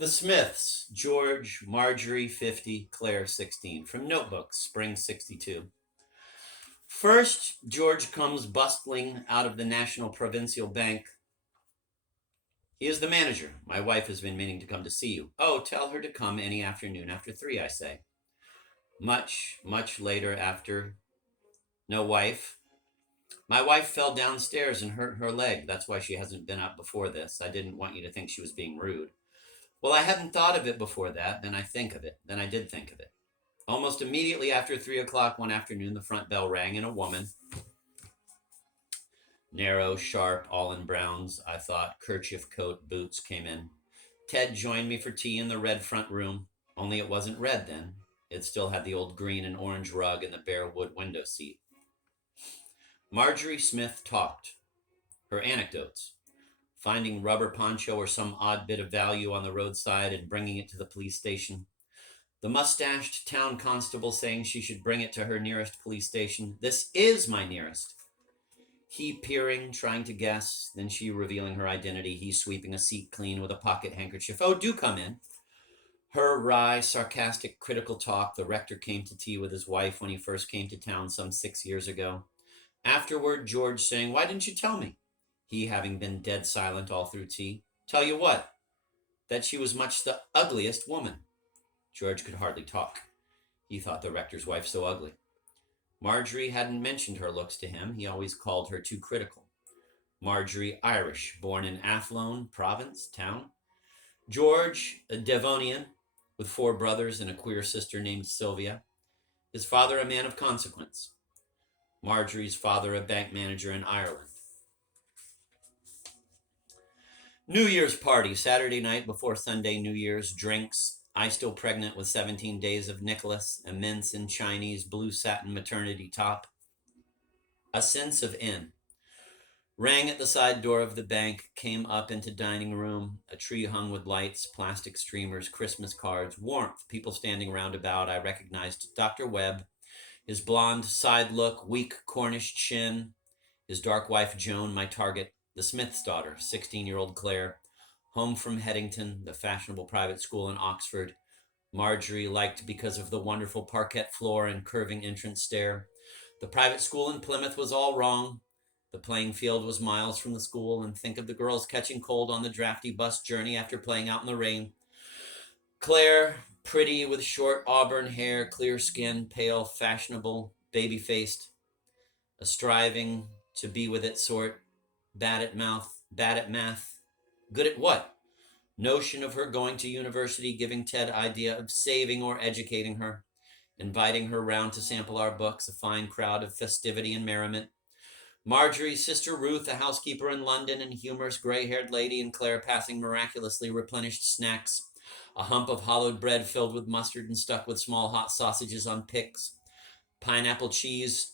The Smiths, George, Marjorie 50, Claire 16. From Notebooks, Spring 62. First, George comes bustling out of the National Provincial Bank. He is the manager. My wife has been meaning to come to see you. Oh, tell her to come any afternoon after 3, I say. Much later after. No wife. My wife fell downstairs and hurt her leg. That's why she hasn't been up before this. I didn't want you to think she was being rude. Well, I hadn't thought of it before that. Then I think of it. Then I did think of it. Almost immediately after 3 o'clock one afternoon, the front bell rang and a woman, narrow, sharp, all in browns, I thought, kerchief, coat, boots, came in. Ted joined me for tea in the red front room, only it wasn't red then. It still had the old green and orange rug and the bare wood window seat. Marjorie Smith talked. Her anecdotes. Finding rubber poncho or some odd bit of value on the roadside and bringing it to the police station. The mustached town constable saying she should bring it to her nearest police station. This is my nearest. He peering, trying to guess, then she revealing her identity, he sweeping a seat clean with a pocket handkerchief. Oh, do come in. Her wry, sarcastic, critical talk. The rector came to tea with his wife when he first came to town some 6 years ago. Afterward, George saying, why didn't you tell me? He having been dead silent all through tea. Tell you what? That she was much the ugliest woman. George could hardly talk. He thought the rector's wife so ugly. Marjorie hadn't mentioned her looks to him. He always called her too critical. Marjorie, Irish, born in Athlone province, town. George, a Devonian, with 4 brothers and a queer sister named Sylvia. His father, a man of consequence. Marjorie's father, a bank manager in Ireland. New Year's party, Saturday night before Sunday New Year's, drinks. I still pregnant with 17 days of Nicholas, immense in Chinese blue satin maternity top. A sense of inn. Rang at the side door of the bank, came up into dining room, a tree hung with lights, plastic streamers, Christmas cards, warmth, people standing round about. I recognized Dr. Webb, his blonde side look, weak Cornish chin, his dark wife Joan, my target, the Smith's daughter, 16-year-old Claire, home from Headington, the fashionable private school in Oxford. Marjorie liked because of the wonderful parquet floor and curving entrance stair. The private school in Plymouth was all wrong. The playing field was miles from the school, and think of the girls catching cold on the drafty bus journey after playing out in the rain. Claire, pretty with short auburn hair, clear skin, pale, fashionable, baby-faced, a striving to be with it sort, bad at math. Good at what? Notion of her going to university, giving Ted idea of saving or educating her, inviting her round to sample our books, a fine crowd of festivity and merriment. Marjorie's sister Ruth, a housekeeper in London, and humorous gray-haired lady, and Claire passing miraculously replenished snacks, a hump of hollowed bread filled with mustard and stuck with small hot sausages on picks, pineapple cheese,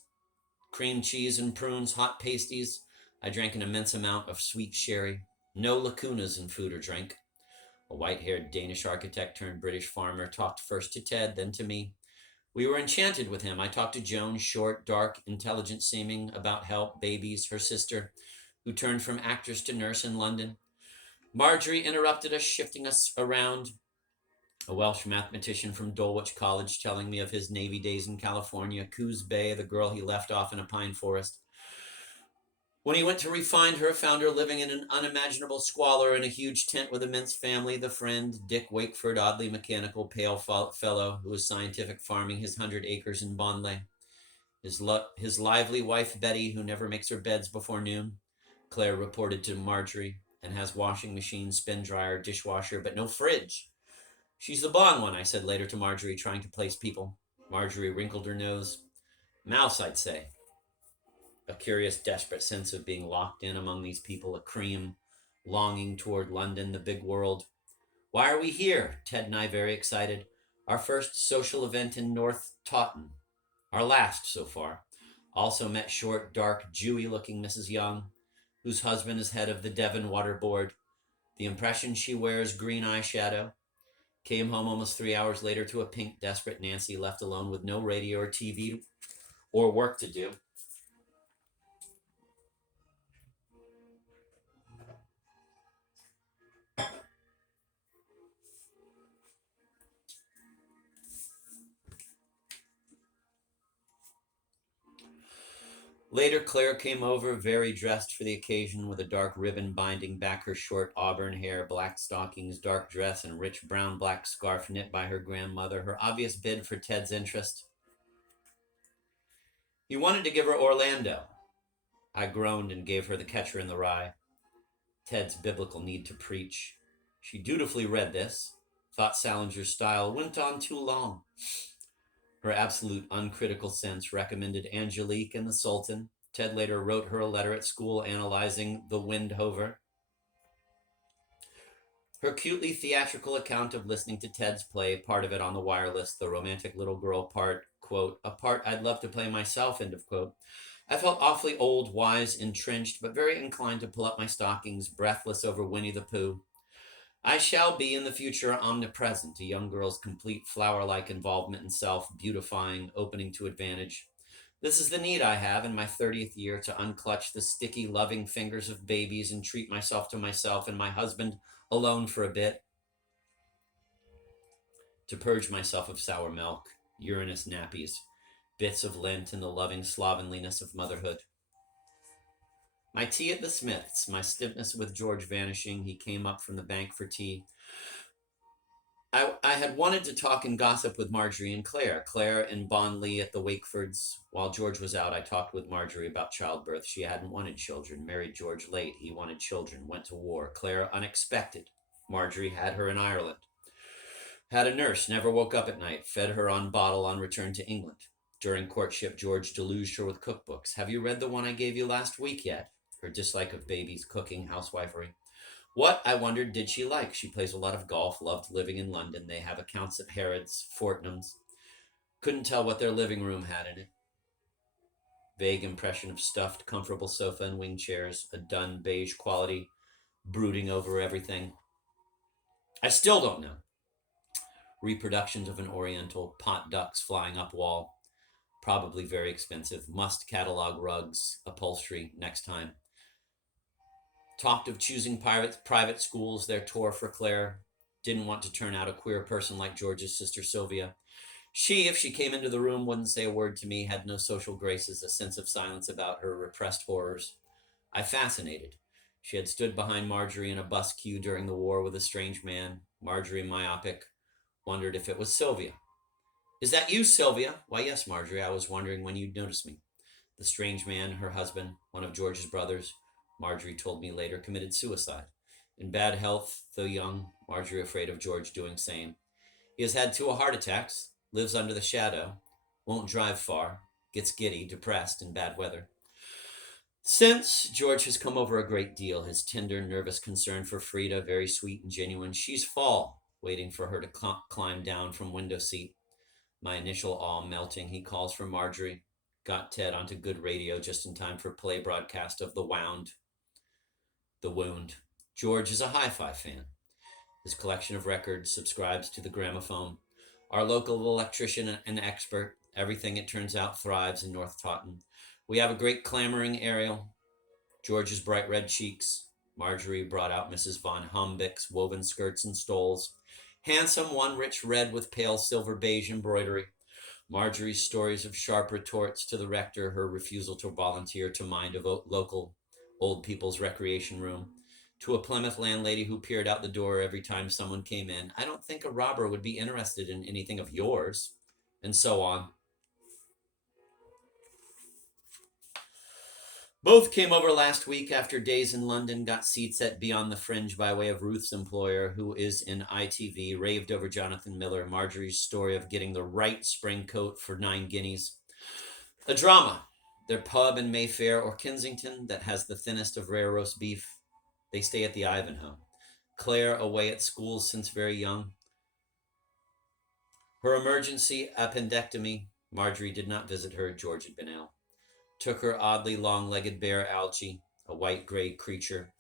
cream cheese and prunes, hot pasties. I drank an immense amount of sweet sherry. No lacunas in food or drink. A white-haired Danish architect turned British farmer talked first to Ted, then to me. We were enchanted with him. I talked to Joan, short, dark, intelligent seeming, about help, babies, her sister, who turned from actress to nurse in London. Marjorie interrupted us, shifting us around. A Welsh mathematician from Dulwich College telling me of his Navy days in California, Coos Bay, the girl he left off in a pine forest. When he went to re-find her, found her living in an unimaginable squalor in a huge tent with immense family. The friend, Dick Wakeford, oddly mechanical, pale fellow who was scientific farming his 100 acres in Bonlay. His lively wife, Betty, who never makes her beds before noon, Claire reported to Marjorie, and has washing machine, spin dryer, dishwasher, but no fridge. She's the blonde one, I said later to Marjorie, trying to place people. Marjorie wrinkled her nose. Mouse, I'd say. A curious, desperate sense of being locked in among these people, a cream, longing toward London, the big world. Why are we here? Ted and I very excited. Our first social event in North Taunton. Our last so far. Also met short, dark, Jewy-looking Mrs. Young, whose husband is head of the Devon Water Board. The impression she wears green eyeshadow. Came home almost 3 hours later to a pink, desperate Nancy left alone with no radio or TV or work to do. Later, Claire came over, very dressed for the occasion, with a dark ribbon binding back her short auburn hair, black stockings, dark dress, and rich brown black scarf knit by her grandmother, her obvious bid for Ted's interest. He wanted to give her Orlando. I groaned and gave her The Catcher in the Rye, Ted's biblical need to preach. She dutifully read this, thought Salinger's style went on too long. Her absolute uncritical sense recommended Angelique and the Sultan. Ted later wrote her a letter at school analyzing the Windhover. Her cutely theatrical account of listening to Ted's play, part of it on the wireless, the romantic little girl part, quote, a part I'd love to play myself, end of quote. I felt awfully old, wise, entrenched, but very inclined to pull up my stockings, breathless over Winnie the Pooh. I shall be in the future omnipresent, a young girl's complete flower-like involvement in self, beautifying, opening to advantage. This is the need I have in my 30th year to unclutch the sticky, loving fingers of babies and treat myself to myself and my husband alone for a bit. To purge myself of sour milk, Uranus nappies, bits of lint, and the loving slovenliness of motherhood. My tea at the Smiths, my stiffness with George vanishing. He came up from the bank for tea. I had wanted to talk and gossip with Marjorie and Claire and Bon Lee at the Wakefords. While George was out, I talked with Marjorie about childbirth. She hadn't wanted children, married George late. He wanted children, went to war. Claire, unexpected. Marjorie had her in Ireland. Had a nurse, never woke up at night, fed her on bottle on return to England. During courtship, George deluged her with cookbooks. Have you read the one I gave you last week yet? Her dislike of babies, cooking, housewifery. What, I wondered, did she like? She plays a lot of golf, loved living in London. They have accounts at Harrods, Fortnum's. Couldn't tell what their living room had in it. Vague impression of stuffed, comfortable sofa and wing chairs, a dun beige quality, brooding over everything. I still don't know. Reproductions of an oriental, pot ducks flying up wall. Probably very expensive. Must catalog rugs, upholstery next time. Talked of choosing private schools, their tour for Claire. Didn't want to turn out a queer person like George's sister Sylvia. She, if she came into the room, wouldn't say a word to me, had no social graces, a sense of silence about her repressed horrors. I fascinated. She had stood behind Marjorie in a bus queue during the war with a strange man. Marjorie, myopic, wondered if it was Sylvia. Is that you, Sylvia? Why, yes, Marjorie. I was wondering when you'd notice me. The strange man, her husband, one of George's brothers, Marjorie told me later, committed suicide. In bad health, though young, Marjorie afraid of George doing same. He has had 2 heart attacks, lives under the shadow, won't drive far, gets giddy, depressed in bad weather. Since, George has come over a great deal, his tender, nervous concern for Frida, very sweet and genuine. She's fall, waiting for her to climb down from window seat. My initial awe melting, he calls for Marjorie. Got Ted onto good radio just in time for play broadcast of The Wound. George is a hi-fi fan. His collection of records subscribes to the gramophone. Our local electrician and expert. Everything, it turns out, thrives in North Taunton. We have a great clamoring Ariel. George's bright red cheeks. Marjorie brought out Mrs. von Humbick's woven skirts and stoles. Handsome, one rich red with pale silver beige embroidery. Marjorie's stories of sharp retorts to the rector, her refusal to volunteer to mind a local old people's recreation room. To a Plymouth landlady who peered out the door every time someone came in. I don't think a robber would be interested in anything of yours. And so on. Both came over last week after days in London, got seats at Beyond the Fringe by way of Ruth's employer, who is in ITV, raved over Jonathan Miller, Marjorie's story of getting the right spring coat for 9 guineas. A drama. Their pub in Mayfair or Kensington that has the thinnest of rare roast beef. They stay at the Ivanhoe. Claire away at school since very young. Her emergency appendectomy. Marjorie did not visit her. George had been ill. Took her oddly long-legged bear Algie, a white-gray creature,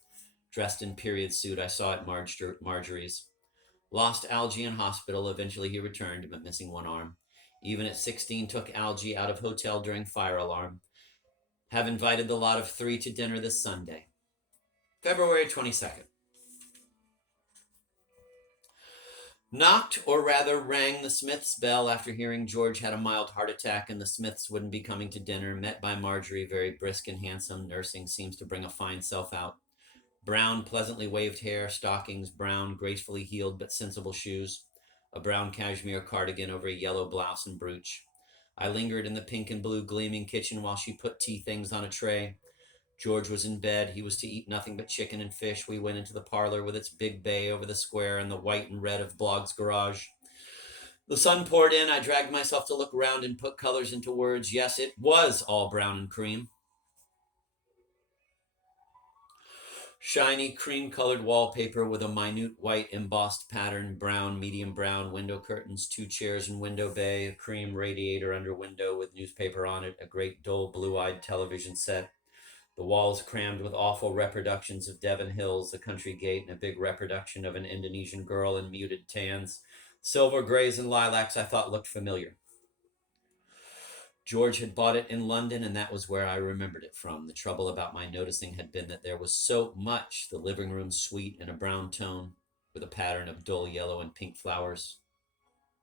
dressed in period suit I saw at Marjorie's. Lost Algie in hospital. Eventually he returned, but missing one arm. Even at 16, took Algie out of hotel during fire alarm. Have invited the lot of 3 to dinner this Sunday. February 22nd. Knocked, or rather rang, the Smiths' bell after hearing George had a mild heart attack and the Smiths wouldn't be coming to dinner. Met by Marjorie, very brisk and handsome. Nursing seems to bring a fine self out. Brown, pleasantly waved hair, stockings, brown, gracefully heeled but sensible shoes, a brown cashmere cardigan over a yellow blouse and brooch. I lingered in the pink and blue gleaming kitchen while she put tea things on a tray. George was in bed. He was to eat nothing but chicken and fish. We went into the parlor with its big bay over the square and the white and red of Blogg's garage. The sun poured in. I dragged myself to look around and put colors into words. Yes, it was all brown and cream. Shiny cream-colored wallpaper with a minute white embossed pattern, brown, medium brown window curtains, 2 chairs in window bay, a cream radiator under window with newspaper on it, a great dull blue-eyed television set. The walls crammed with awful reproductions of Devon Hills, the country gate, and a big reproduction of an Indonesian girl in muted tans. Silver grays and lilacs I thought looked familiar. George had bought it in London, and that was where I remembered it from. The trouble about my noticing had been that there was so much. The living room suite in a brown tone with a pattern of dull yellow and pink flowers,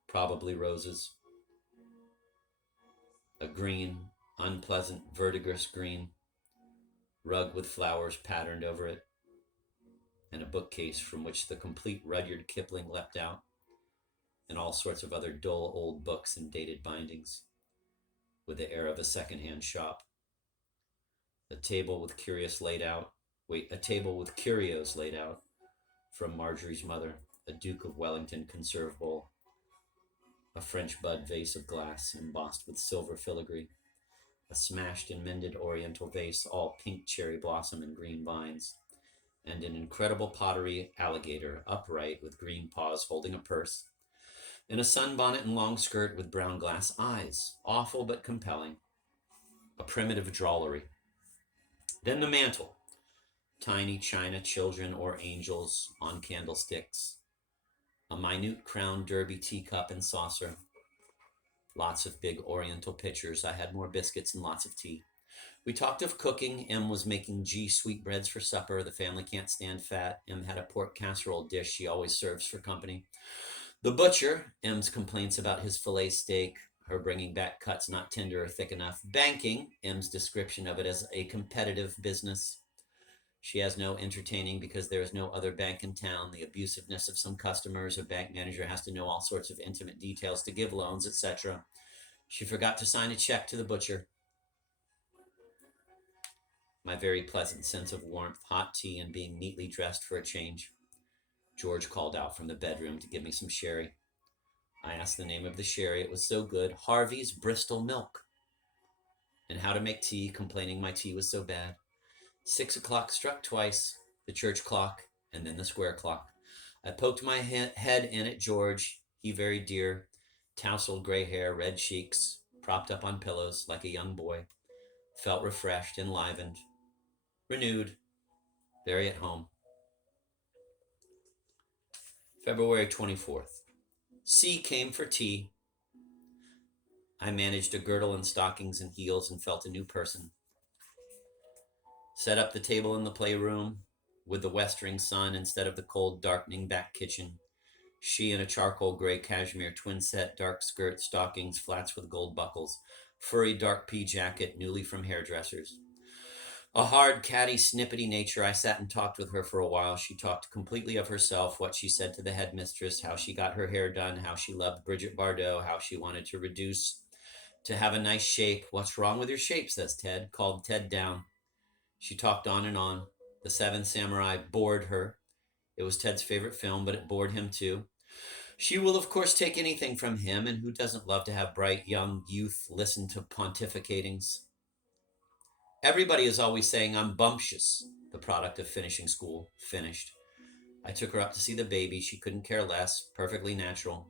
probably roses. A green, unpleasant, verdigris green rug with flowers patterned over it, and a bookcase from which the complete Rudyard Kipling leapt out, and all sorts of other dull old books in dated bindings, with the air of a second-hand shop. A table with curios laid out from Marjorie's mother, a Duke of Wellington conserve bowl, a French bud vase of glass embossed with silver filigree, a smashed and mended oriental vase, all pink cherry blossom and green vines, and an incredible pottery alligator, upright with green paws holding a purse, in a sunbonnet and long skirt with brown glass eyes, awful but compelling, a primitive drollery. Then the mantel, tiny china children or angels on candlesticks, a minute crowned derby teacup and saucer, lots of big oriental pitchers. I had more biscuits and lots of tea. We talked of cooking. Em was making sweetbreads for supper. The family can't stand fat. Em had a pork casserole dish she always serves for company. The butcher, Em's complaints about his filet steak, her bringing back cuts not tender or thick enough. Banking, Em's description of it as a competitive business. She has no entertaining because there is no other bank in town. The abusiveness of some customers. A bank manager has to know all sorts of intimate details to give loans, etc. She forgot to sign a check to the butcher. My very pleasant sense of warmth, hot tea, and being neatly dressed for a change. George called out from the bedroom to give me some sherry. I asked the name of the sherry. It was so good. Harvey's Bristol Milk. And how to make tea, complaining my tea was so bad. 6 o'clock struck twice, the church clock, and then the square clock. I poked my head in at George, he very dear, tousled gray hair, red cheeks, propped up on pillows like a young boy. Felt refreshed, enlivened, renewed, very at home. February 24th. C came for tea. I managed a girdle and stockings and heels and felt a new person. Set up the table in the playroom with the westering sun instead of the cold, darkening back kitchen. She in a charcoal gray cashmere twin set, dark skirt, stockings, flats with gold buckles, furry dark pea jacket, newly from hairdressers. A hard, catty, snippety nature. I sat and talked with her for a while. She talked completely of herself, what she said to the headmistress, how she got her hair done, how she loved Bridget Bardot, how she wanted to reduce, to have a nice shape. What's wrong with your shape, says Ted. Called Ted down. She talked on and on. The Seven Samurai bored her. It was Ted's favorite film, but it bored him too. She will, of course, take anything from him, and who doesn't love to have bright young youth listen to pontificatings? Everybody is always saying I'm bumptious, the product of finishing school. Finished. I took her up to see the baby. She couldn't care less. Perfectly natural.